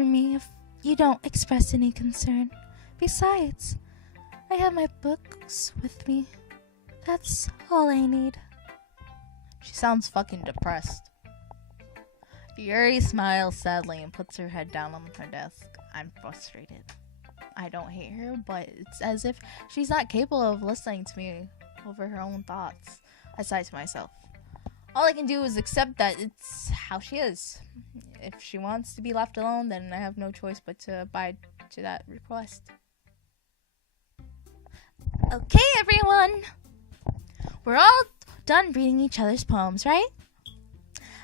for me if you don't express any concern. Besides, I have my books with me. That's all I need. She sounds fucking depressed. Yuri smiles sadly and puts her head down on her desk. I'm frustrated. I don't hate her, but it's as if she's not capable of listening to me over her own thoughts. I sigh to myself. All I can do is accept that it's how she is. If she wants to be left alone, then I have no choice but to abide to that request. Okay, everyone. We're all done reading each other's poems, right?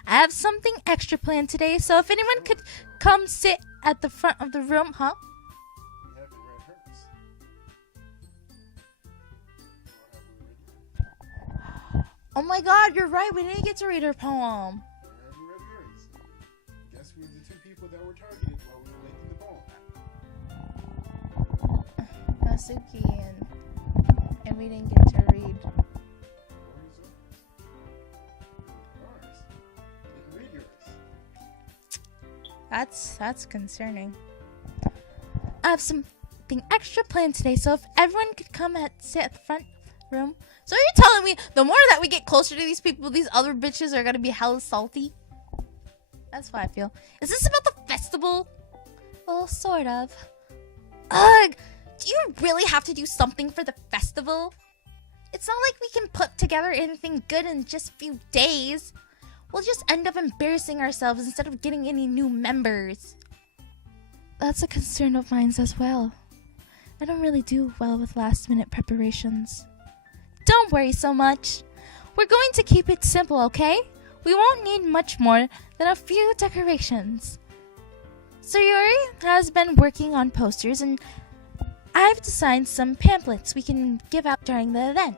I have something extra planned today, so if anyone could come sit at the front of the room, huh? We haven't read hers. Oh my god, you're right. We didn't get to read her poem. Or have you read hers? Guess we're the two people that were targeted while we were making the poem. Nasuki and we didn't get to read. Ours. Didn't read yours. That's concerning. I have something extra planned today, so if everyone could come sit at the front room. So you're telling me the more that we get closer to these people, these other bitches are gonna be hella salty? That's how I feel. Is this about the festival? Well, sort of. Ugh! Do you really have to do something for the festival? It's not like we can put together anything good in just a few days. We'll just end up embarrassing ourselves instead of getting any new members. That's a concern of mine as well. I don't really do well with last-minute preparations. Don't worry so much. We're going to keep it simple, okay? We won't need much more than a few decorations. Sayuri has been working on posters, and I've designed some pamphlets we can give out during the event.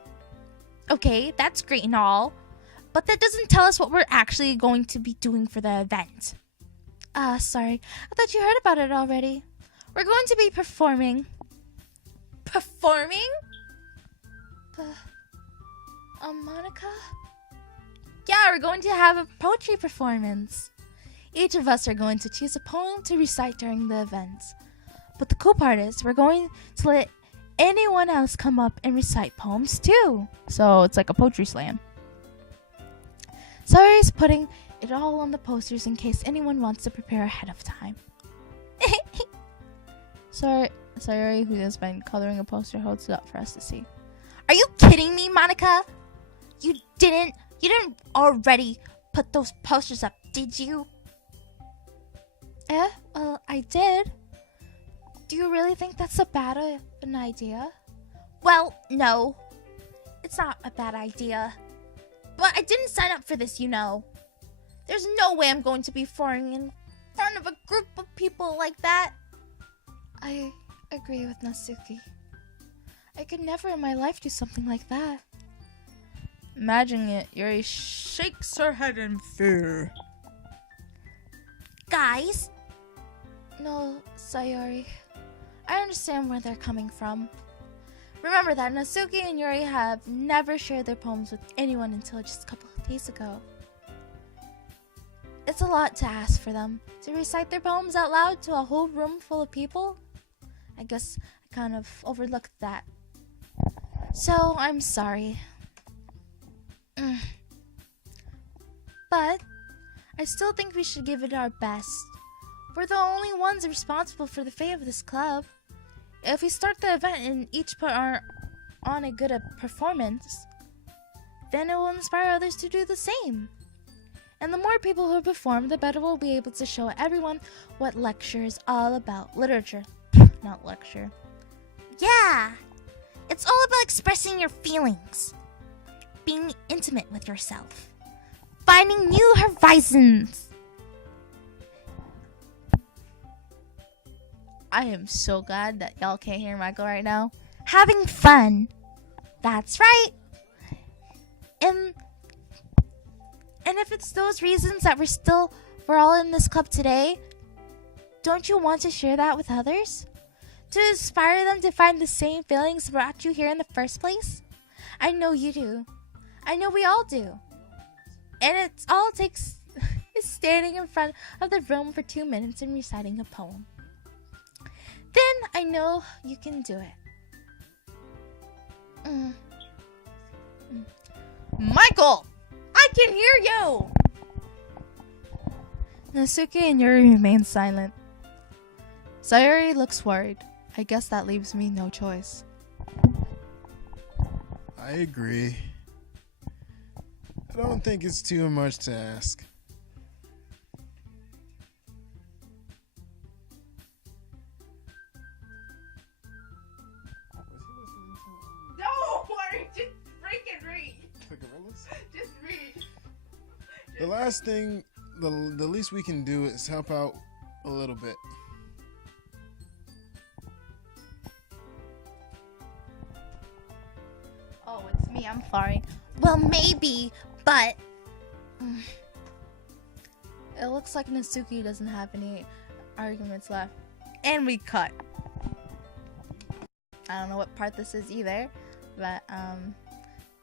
Okay, that's great and all, but that doesn't tell us what we're actually going to be doing for the event. Sorry. I thought you heard about it already. We're going to be performing. Performing? Monica? Yeah, we're going to have a Poetry performance. Each of us are going to choose a poem to recite during the event. But the cool part is we're going to let anyone else come up and recite poems too. So it's like a poetry slam. Sayuri's putting it all on the posters in case anyone wants to prepare ahead of time. Sayuri, who has been coloring a poster, holds it up for us to see. Are you kidding me, Monica? You didn't already put those posters up, did you? Well, I did. Do you really think that's an idea? Well, no. It's not a bad idea. But I didn't sign up for this, you know. There's no way I'm going to be performing in front of a group of people like that. I agree with Nasuki. I could never in my life do something like that. Imagining it, Yuri shakes her head in fear. Guys? No, Sayuri. I understand where they're coming from. Remember that Nasuki and Yuri have never shared their poems with anyone until just a couple of days ago. It's a lot to ask for them to recite their poems out loud to a whole room full of people. I guess I kind of overlooked that. So, I'm sorry. But I still think we should give it our best. We're the only ones responsible for the fate of this club. If we start the event and each put on a good performance, then it will inspire others to do the same. And the more people who perform, the better we'll be able to show everyone what lecture is all about. Literature, not lecture. Yeah, it's all about expressing your feelings, being intimate with yourself, finding new horizons. I am so glad that y'all can't hear Michael right now. Having fun. That's right. And if it's those reasons that we're all in this club today, don't you want to share that with others? To inspire them to find the same feelings that brought you here in the first place? I know you do. I know we all do. And it is standing in front of the room for 2 minutes and reciting a poem. Then I know you can do it. Michael! I can hear you! Nasuke and Yuri remain silent. Sayuri looks worried. I guess that leaves me no choice. I agree. I don't think it's too much to ask. Was he listening to Don't worry, just freaking read. the gorillas? Just read. The last thing, the least we can do is help out a little bit. Oh, it's me. I'm sorry. Well, maybe, but it looks like Nasuke doesn't have any arguments left. And we cut. I don't know what part this is either, but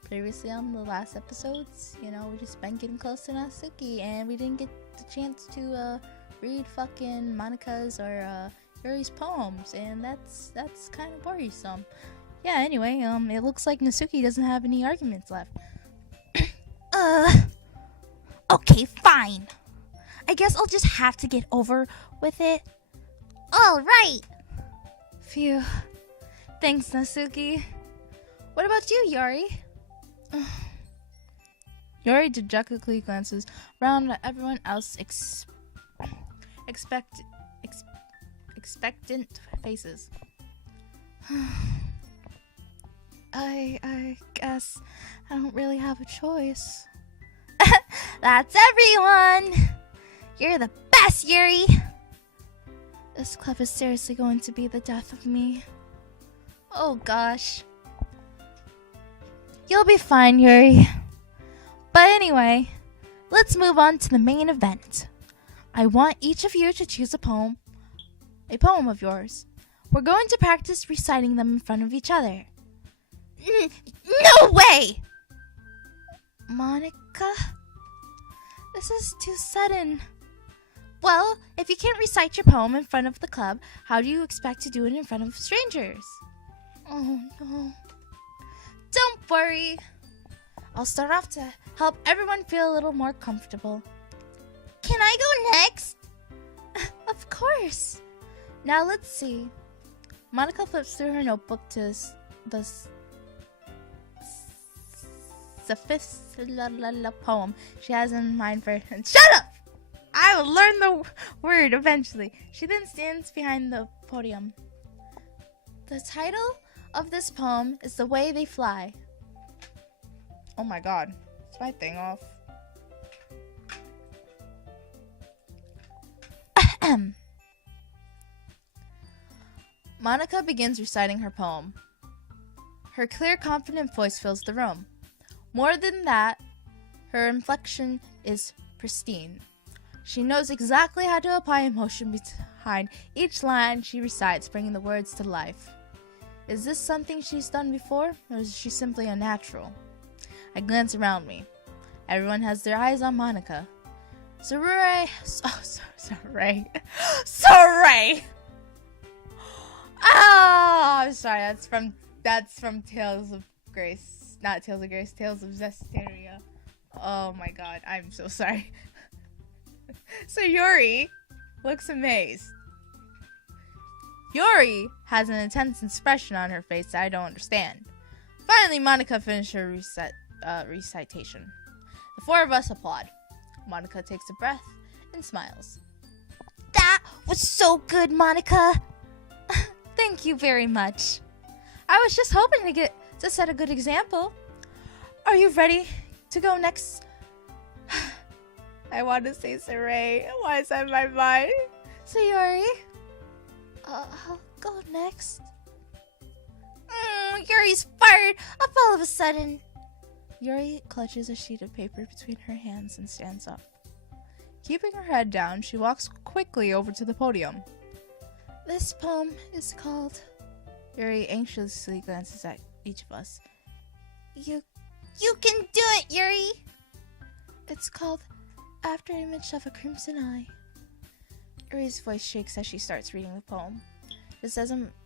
previously on the last episodes, we just been getting close to Nasuke, and we didn't get the chance to read fucking Monika's or Yuri's poems, and that's kind of worrisome. Yeah, anyway, it looks like Nasuke doesn't have any arguments left. Okay, fine. I guess I'll just have to get over with it. All right. Phew. Thanks, Nasuke. What about you, Yuri? Yuri dejectedly glances around at everyone else expectant faces. I guess I don't really have a choice. That's everyone. You're the best, Yuri. This club is seriously going to be the death of me. Oh gosh. You'll be fine, Yuri. But anyway, let's move on to the main event. I want each of you to choose a poem of yours. We're going to practice reciting them in front of each other. No way! Monika? This is too sudden. Well, if you can't recite your poem in front of the club, how do you expect to do it in front of strangers? Oh no. Don't worry. I'll start off to help everyone feel a little more comfortable. Can I go next? Of course. Now let's see. Monika flips through her notebook to the fifth poem she has in mind for. Shut up! I will learn the word eventually. She then stands behind the podium. The title of this poem is The Way They Fly. Oh my god. Is my thing off? Monika begins reciting her poem. Her clear, confident voice fills the room. More than that, her inflection is pristine. She knows exactly how to apply emotion behind each line she recites, bringing the words to life. Is this something she's done before, or is she simply a natural? I glance around me. Everyone has their eyes on Monika. Sarai. Oh, I'm sorry. That's from Tales of Grace. Not Tales of Grace, Tales of Zestiria. Oh my god, I'm so sorry. So Yuri looks amazed. Yuri has an intense expression on her face that I don't understand. Finally, Monika finished her recitation. The four of us applaud. Monika takes a breath and smiles. That was so good, Monika. Thank you very much. I was just hoping to set a good example. Are you ready to go next? I want to say Sarai. Why is that in my mind? Sayuri? I'll go next. Yuri's fired up all of a sudden. Yuri clutches a sheet of paper between her hands and stands up. Keeping her head down, she walks quickly over to the podium. This poem is called... Yuri anxiously glances at each of us. You can do it, Yuri. It's called after image of a crimson eye. Yuri's voice shakes as she starts reading the poem.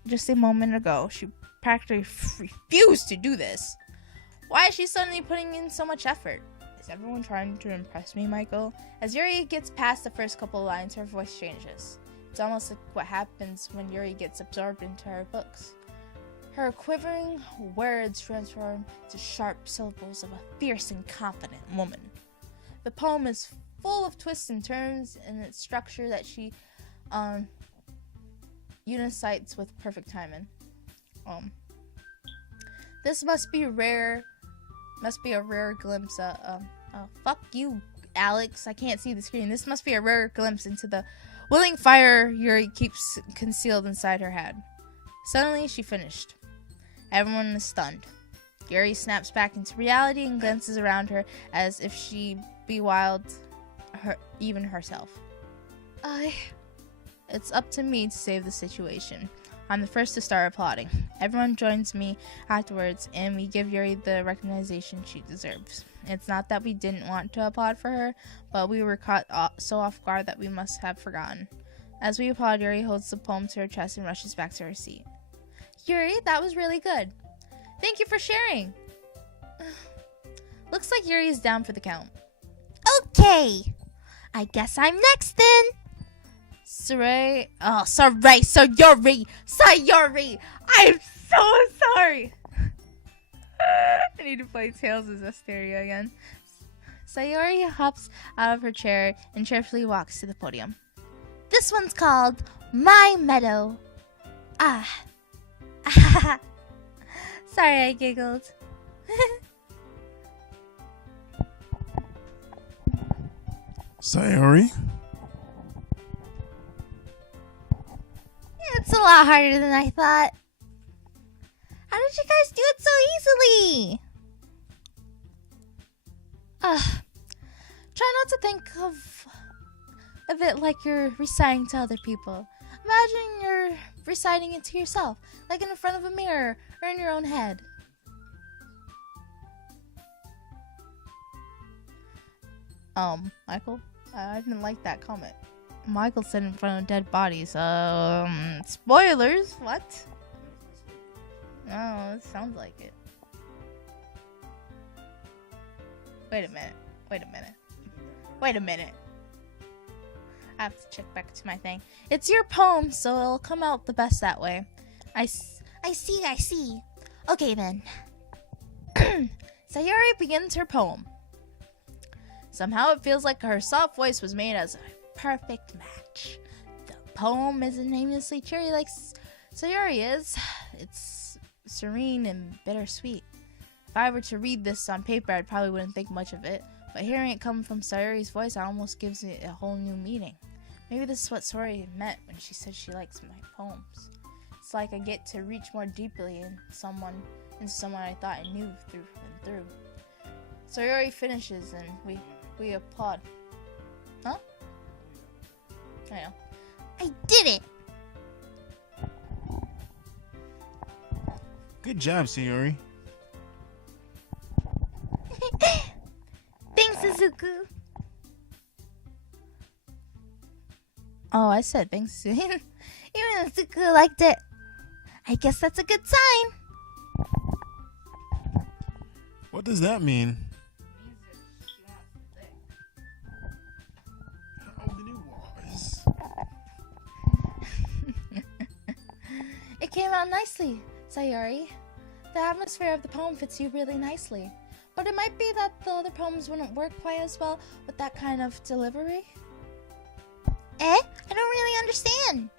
Just a moment ago, she practically refused to do this. Why is she suddenly putting in so much effort? Is everyone trying to impress me, Michael? As Yuri gets past the first couple lines, her voice changes. It's almost like what happens when Yuri gets absorbed into her books. Her quivering words transform to sharp syllables of a fierce and confident woman. The poem is full of twists and turns in its structure that she unicites with perfect timing. This must be a rare glimpse of fuck you, Alex, I can't see the screen. This must be a rare glimpse into the willing fire Yuri keeps concealed inside her head. Suddenly she finished. Everyone is stunned. Yuri snaps back into reality and glances around her as if she bewailed even herself. It's up to me to save the situation. I'm the first to start applauding. Everyone joins me afterwards, and we give Yuri the recognition she deserves. It's not that we didn't want to applaud for her, but we were caught so off guard that we must have forgotten. As we applaud, Yuri holds the poem to her chest and rushes back to her seat. Yuri, that was really good. Thank you for sharing. Looks like Yuri is down for the count. Okay. I guess I'm next then. Sayori. I'm so sorry. I need to play Tales of Zestiria again. Sayori hops out of her chair and cheerfully walks to the podium. This one's called My Meadow. Sorry, I giggled. Sayori? It's a lot harder than I thought. How did you guys do it so easily? Try not to think of it like you're reciting to other people. Imagine you're reciting it to yourself, like in front of a mirror or in your own head. Michael, I didn't like that comment. Michael said in front of dead bodies. Spoilers? What? Oh, it sounds like it. Wait a minute. I have to check back to my thing. It's your poem, so it'll come out the best that way. I see. Okay then. Sayori begins her poem. Somehow it feels like her soft voice was made as a perfect match. The poem isn't aimlessly cheery like Sayori is. It's serene and bittersweet. If I were to read this on paper, I probably wouldn't think much of it. But hearing it come from Sayori's voice almost gives it a whole new meaning. Maybe this is what Sayori meant when she said she likes my poems. It's like I get to reach more deeply into someone I thought I knew through and through. Sayori finishes and we applaud. Huh? I know. I did it! Good job, Sayori. Thanks, Suzuku. Oh, I said thanks to him. Even Suzuku liked it. I guess that's a good sign. What does that mean? How old it was? It came out nicely, Sayori. The atmosphere of the poem fits you really nicely. But it might be that the other poems wouldn't work quite as well with that kind of delivery. I don't really understand.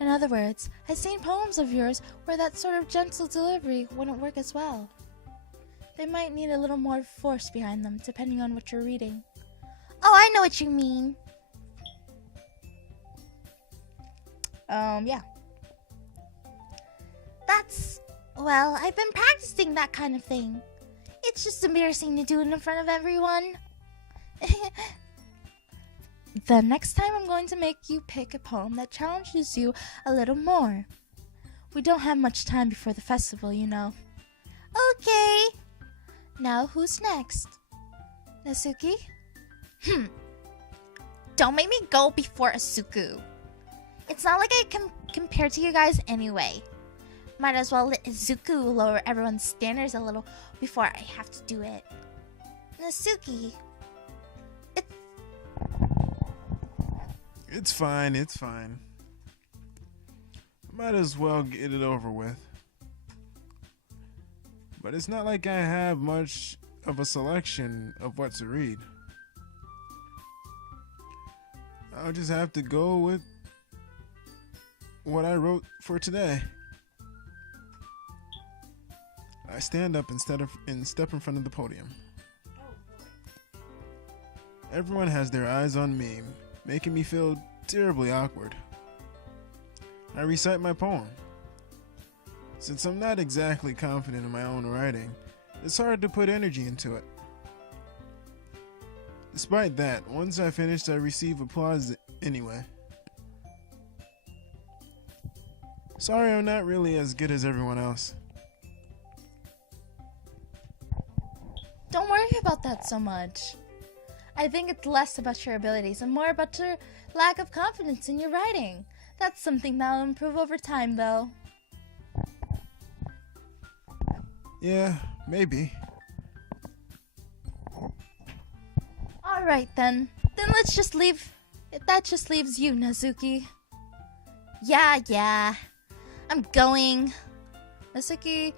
In other words, I've seen poems of yours where that sort of gentle delivery wouldn't work as well. They might need a little more force behind them, depending on what you're reading. Oh, I know what you mean. Yeah. Well, I've been practicing that kind of thing. It's just embarrassing to do it in front of everyone. The next time I'm going to make you pick a poem that challenges you a little more. We don't have much time before the festival, you know. Okay. Now who's next? Natsuki? don't make me go before Asuku. It's not like I can compare to you guys anyway. Might as well let Izuku lower everyone's standards a little before I have to do it. Nasuki, It's fine, it's fine. Might as well get it over with. But it's not like I have much of a selection of what to read. I'll just have to go with what I wrote for today. I stand up and step in front of the podium. Everyone has their eyes on me, making me feel terribly awkward. I recite my poem. Since I'm not exactly confident in my own writing, it's hard to put energy into it. Despite that, once I finished, I receive applause anyway. Sorry, I'm not really as good as everyone else. Don't worry about that so much. I think it's less about your abilities and more about your lack of confidence in your writing. That's something that'll improve over time, though. Yeah, maybe. Alright then. Then let's just leave. That just leaves you, Nazuki. yeah. I'm going. Nasuki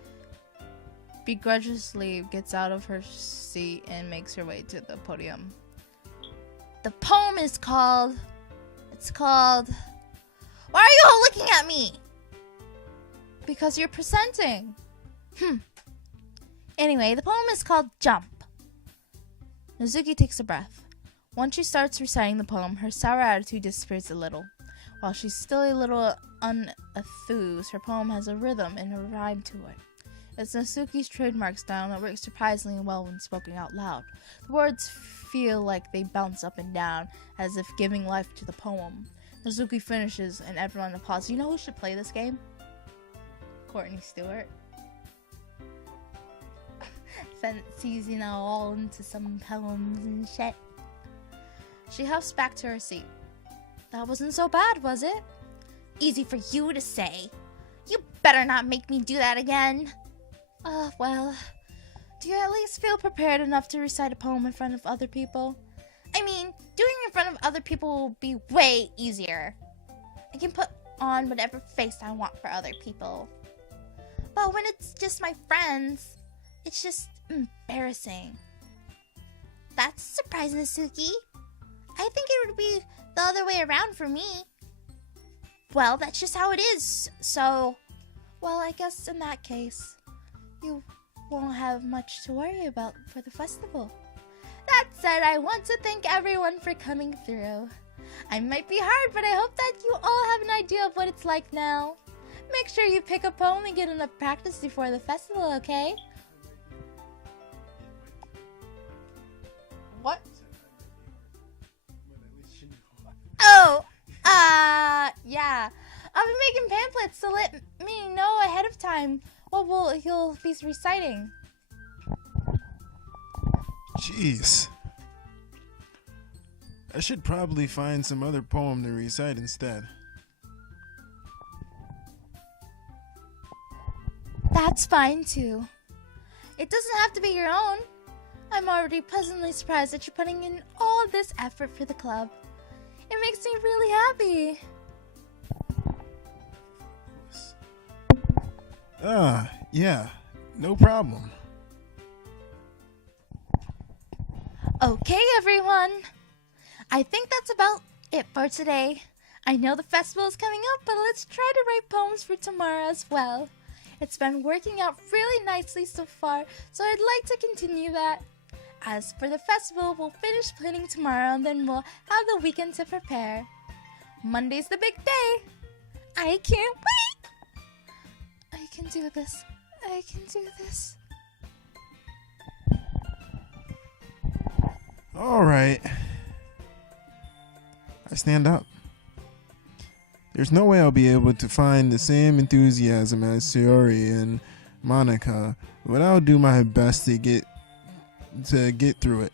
begrudgingly gets out of her seat and makes her way to the podium. The poem is called... Why are you all looking at me? Because you're presenting. Anyway, the poem is called Jump. Nazuki takes a breath. Once she starts reciting the poem, her sour attitude disappears a little. While she's still a little unenthused, her poem has a rhythm and a rhyme to it. It's Nasuki's trademark style and it works surprisingly well when spoken out loud. The words feel like they bounce up and down, as if giving life to the poem. Nazuki finishes and everyone applauds. You know who should play this game? Courtney Stewart. Fancies, all into some poems and shit. She huffs back to her seat. That wasn't so bad, was it? Easy for you to say. You better not make me do that again. Well, do you at least feel prepared enough to recite a poem in front of other people? I mean, doing it in front of other people will be way easier. I can put on whatever face I want for other people. But when it's just my friends, it's just embarrassing. That's surprising, Suki. I think it would be the other way around for me. Well, that's just how it is, so... Well, I guess in that case, you won't have much to worry about for the festival. That said, I want to thank everyone for coming through. I might be hard, but I hope that you all have an idea of what it's like now. Make sure you pick a poem and get enough practice before the festival, okay? What? Oh, yeah. I'll be making pamphlets, so let me know ahead of time what he'll be reciting. Jeez. I should probably find some other poem to recite instead. That's fine, too. It doesn't have to be your own. I'm already pleasantly surprised that you're putting in all this effort for the club. It makes me really happy. Yeah, no problem. Okay, everyone. I think that's about it for today. I know the festival is coming up, but let's try to write poems for tomorrow as well. It's been working out really nicely so far, so I'd like to continue that. As for the festival, we'll finish planning tomorrow and then we'll have the weekend to prepare. Monday's the big day. I can't wait. I can do this. I can do this. All right. I stand up. There's no way I'll be able to find the same enthusiasm as Sayori and Monica, but I'll do my best to get through it.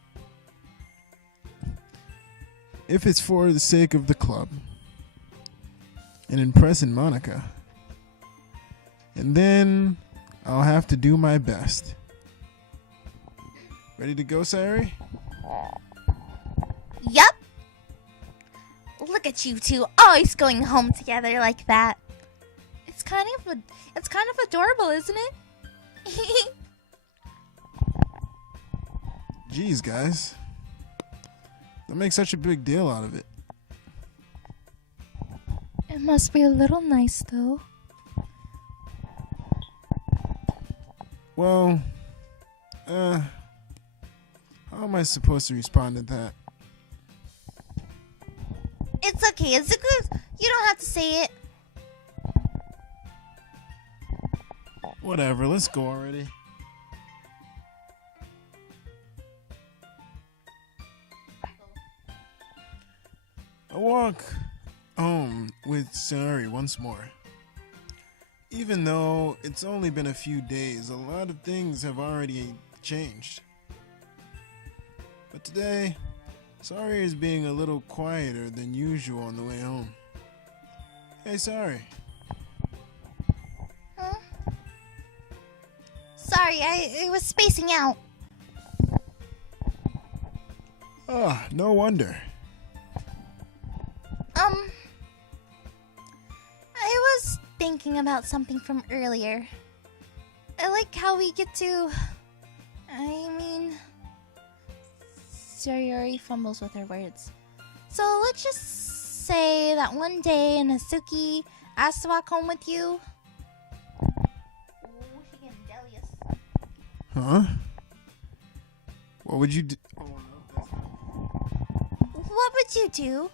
if it's for the sake of the club and impressing Monica. And then I'll have to do my best. Ready to go, Sayori? Yup. Look at you two, always going home together like that. It's kind of adorable, isn't it? Jeez, guys. Don't make such a big deal out of it. It must be a little nice, though. Well, how am I supposed to respond to that? It's okay, Izuku. You don't have to say it. Whatever, let's go already. I walk home with Sayori once more. Even though it's only been a few days, a lot of things have already changed. But today, Sayori is being a little quieter than usual on the way home. Hey, Sayori. Huh? Sorry, I was spacing out. Ah, no wonder. I was thinking about something from earlier. I like how we get to... Sayori fumbles with her words. So let's just say that one day Natsuki asked to walk home with you. Ooh, she getting jealous. Huh? What would you do? Oh, no, that's not... What would you do?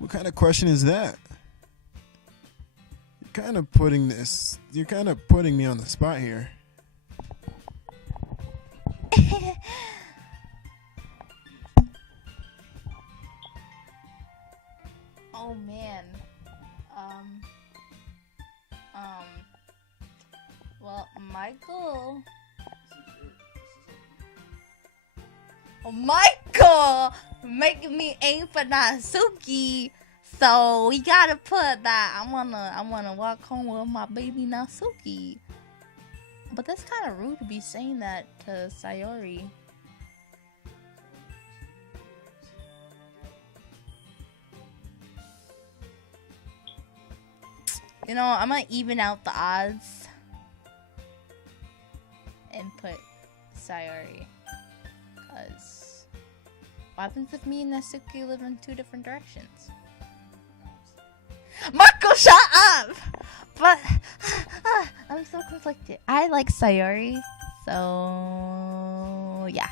What kind of question is that? You're kind of putting me on the spot here. Oh man. Well, Michael. Oh, Michael making me aim for Natsuki. So we gotta put that. I wanna walk home with my baby Natsuki. But that's kind of rude to be saying that to Sayori. You know, I'm gonna even out the odds and put Sayori. Cause what happens if me and Natsuki live in two different directions? Marco, shut up! But I'm so conflicted. I like Sayori, so yeah.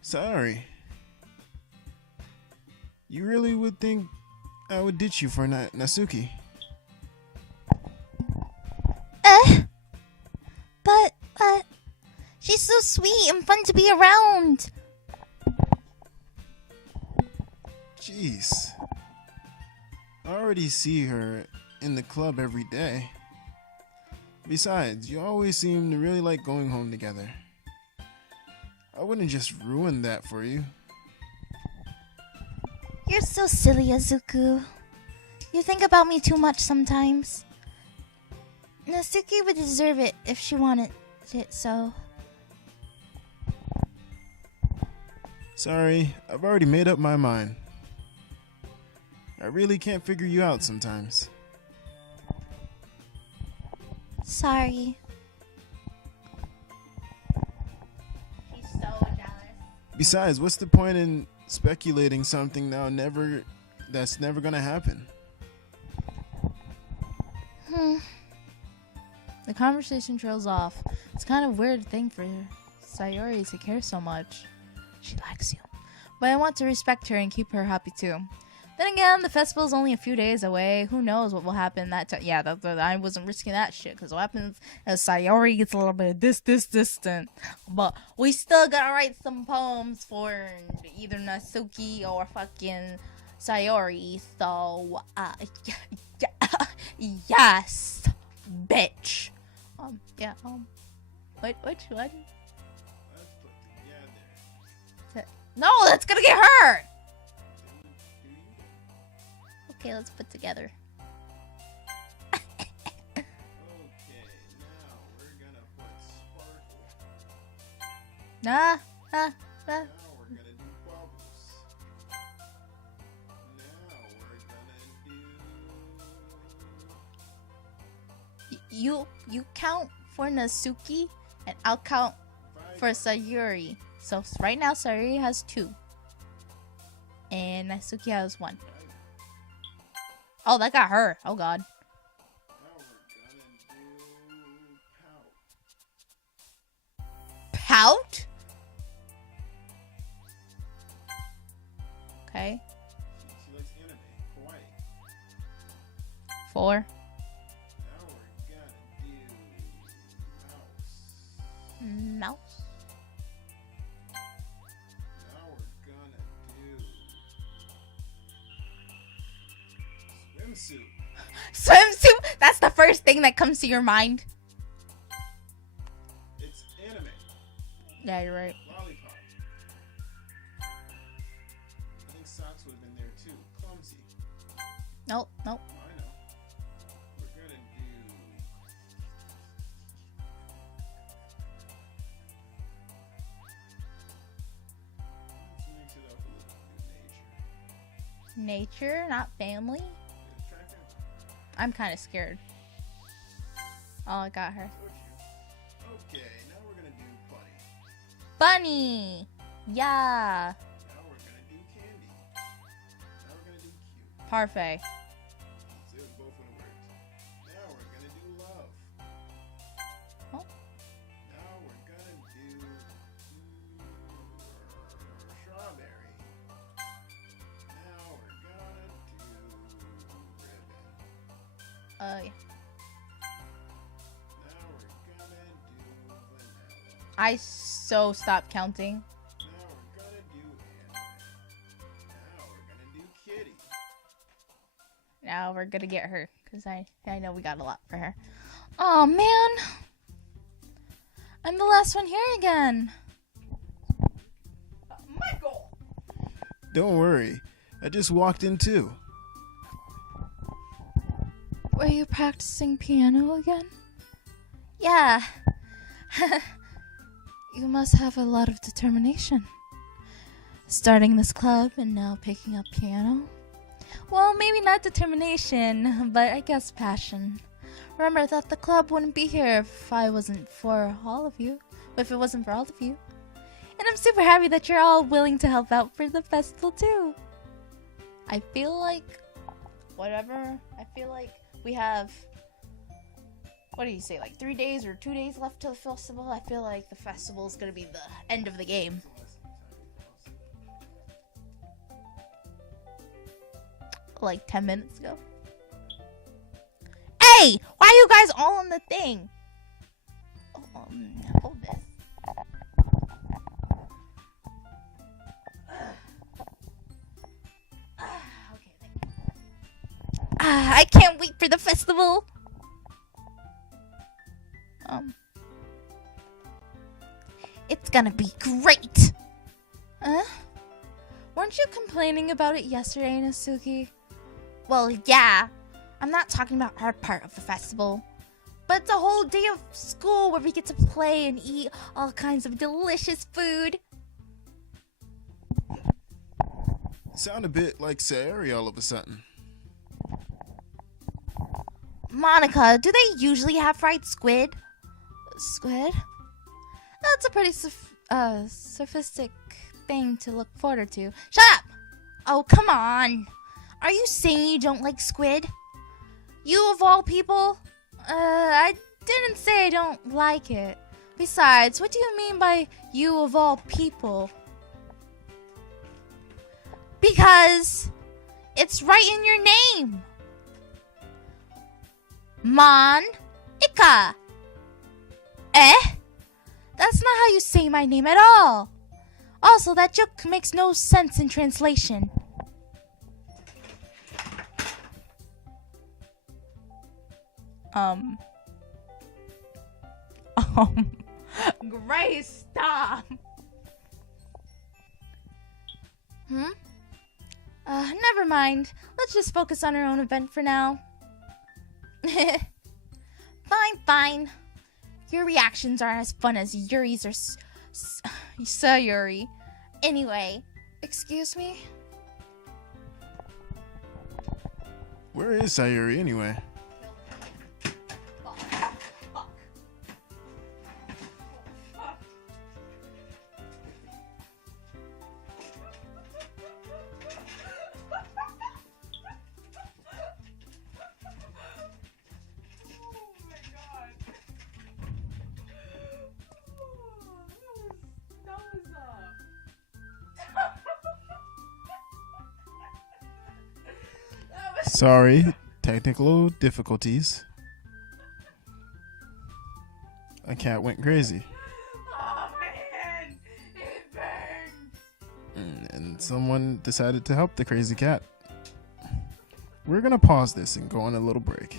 Sorry. You really would think I would ditch you for Natsuki? But she's so sweet and fun to be around. Jeez. I already see her in the club every day. Besides, you always seem to really like going home together. I wouldn't just ruin that for you. You're so silly, Izuku. You think about me too much sometimes. Natsuki would deserve it if she wanted it, so... Sorry, I've already made up my mind. I really can't figure you out sometimes. Sorry. She's so jealous. Besides, what's the point in speculating something that's never gonna happen? The conversation trails off. It's kind of a weird thing for Sayori to care so much. She likes you. But I want to respect her and keep her happy too. Then again, the festival is only a few days away. Who knows what will happen that time? Yeah, I wasn't risking that shit. Because what happens is Sayori gets a little bit distant. But we still gotta write some poems for either Natsuki or fucking Sayori. So, yes, bitch. Wait, which one? No, that's gonna get hurt. Okay, let's put together. Okay, now we're gonna put sparkle. Nah. Now we're gonna do bubbles. Now we're gonna do You count for Natsuki, and I'll count for Sayuri. So right now Sayuri has 2. And Natsuki has 1. Oh, that got her. Oh god. Now we're gonna do pout. Pout? Okay. She likes anime. Kawaii. 4. Now we're gonna do mouse. Mouse. Now we're gonna do swimsuit. Swimsuit? That's the first thing that comes to your mind. It's anime. Yeah, you're right. Lollipop. I think socks would have been there too. Clumsy. Nope. I know. We're gonna do. Let's mix it up a little. Do nature. Nature, not family. Yeah, try family. I'm kind of scared. Oh, I got her. Told you. Okay, now we're gonna do bunny. Bunny. Yeah. Now we're gonna do candy. Now we're gonna do cute. Parfait. So both would have worked. Now we're gonna do love. Oh. Now we're gonna do strawberry. Now we're gonna do ribbon. Yeah. Now we're gonna do vanilla. I so stopped counting. Now we're gonna do anime. Now we're gonna do kitty. Now we're gonna get her, because I know we got a lot for her. Oh man, I'm the last one here again. Michael. Don't worry, I just walked in too. Were you practicing piano again? Yeah. You must have a lot of determination. Starting this club and now picking up piano. Well, maybe not determination, but I guess passion. Remember that the club wouldn't be here if it wasn't for all of you. And I'm super happy that you're all willing to help out for the festival too. I feel like We have, what do you say, like 3 days or 2 days left to the festival? I feel like the festival is gonna be the end of the game. Like 10 minutes ago. Hey! Why are you guys all on the thing? Hold this. Okay, thank you. I can't wait for the festival. It's gonna be great. weren't you complaining about it yesterday, Natsuki? Well, yeah. I'm not talking about our part of the festival. But it's a whole day of school where we get to play and eat all kinds of delicious food. Sound a bit like Sayuri all of a sudden. Monica, do they usually have fried squid? Squid? That's a pretty sophistic thing to look forward to. Shut up! Oh, come on. Are you saying you don't like squid? You of all people? I didn't say I don't like it. Besides, what do you mean by you of all people? Because it's right in your name. Mon-ika. That's not how you say my name at all. Also, that joke makes no sense in translation. Grace, stop. Never mind. Let's just focus on our own event for now. Fine. Your reactions are as fun as Yuri's or Sayuri. Anyway, Excuse me? Where is Sayuri anyway? Sorry, technical difficulties. A cat went crazy. Oh man, it burns. And someone decided to help the crazy cat. We're gonna pause this and go on a little break.